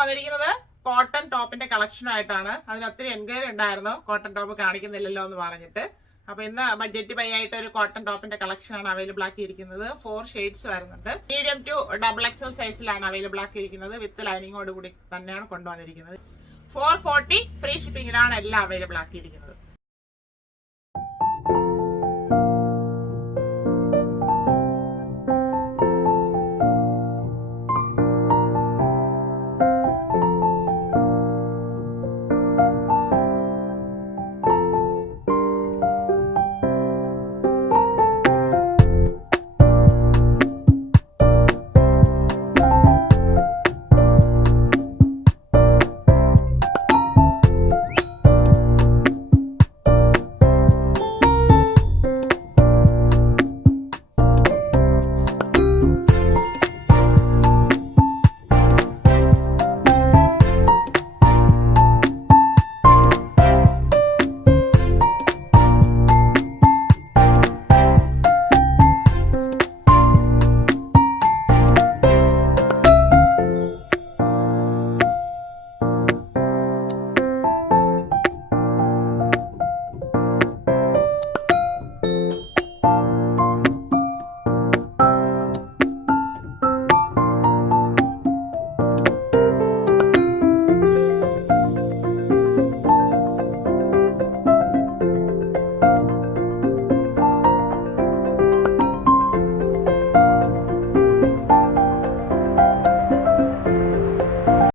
വന്നിരിക്കുന്നത് കോട്ടൺ ടോപ്പിന്റെ കളക്ഷനായിട്ടാണ്. അതിന് ഒത്തിരി എൻക്വയറി ഉണ്ടായിരുന്നു, കോട്ടൺ ടോപ്പ് കാണിക്കുന്നില്ലല്ലോ എന്ന് പറഞ്ഞിട്ട്. അപ്പൊ ഇന്ന് ബഡ്ജറ്റ് ബൈ ആയിട്ട് ഒരു കോട്ടൺ ടോപ്പിന്റെ കളക്ഷൻ ആണ് അവൈലബിൾ ആക്കിയിരിക്കുന്നത്. 4 ഷെയ്ഡ്സ് വരുന്നുണ്ട്. മീഡിയം ടു XXL സൈസിലാണ് അവൈലബിൾ ആക്കിയിരിക്കുന്നത്. വിത്ത് ലൈനിങ്ങോട് കൂടി തന്നെയാണ് കൊണ്ടുവന്നിരിക്കുന്നത്. 440 ഫ്രീ ഷിപ്പിംഗിലാണ് എല്ലാം അവൈലബിൾ ആക്കിയിരിക്കുന്നത്.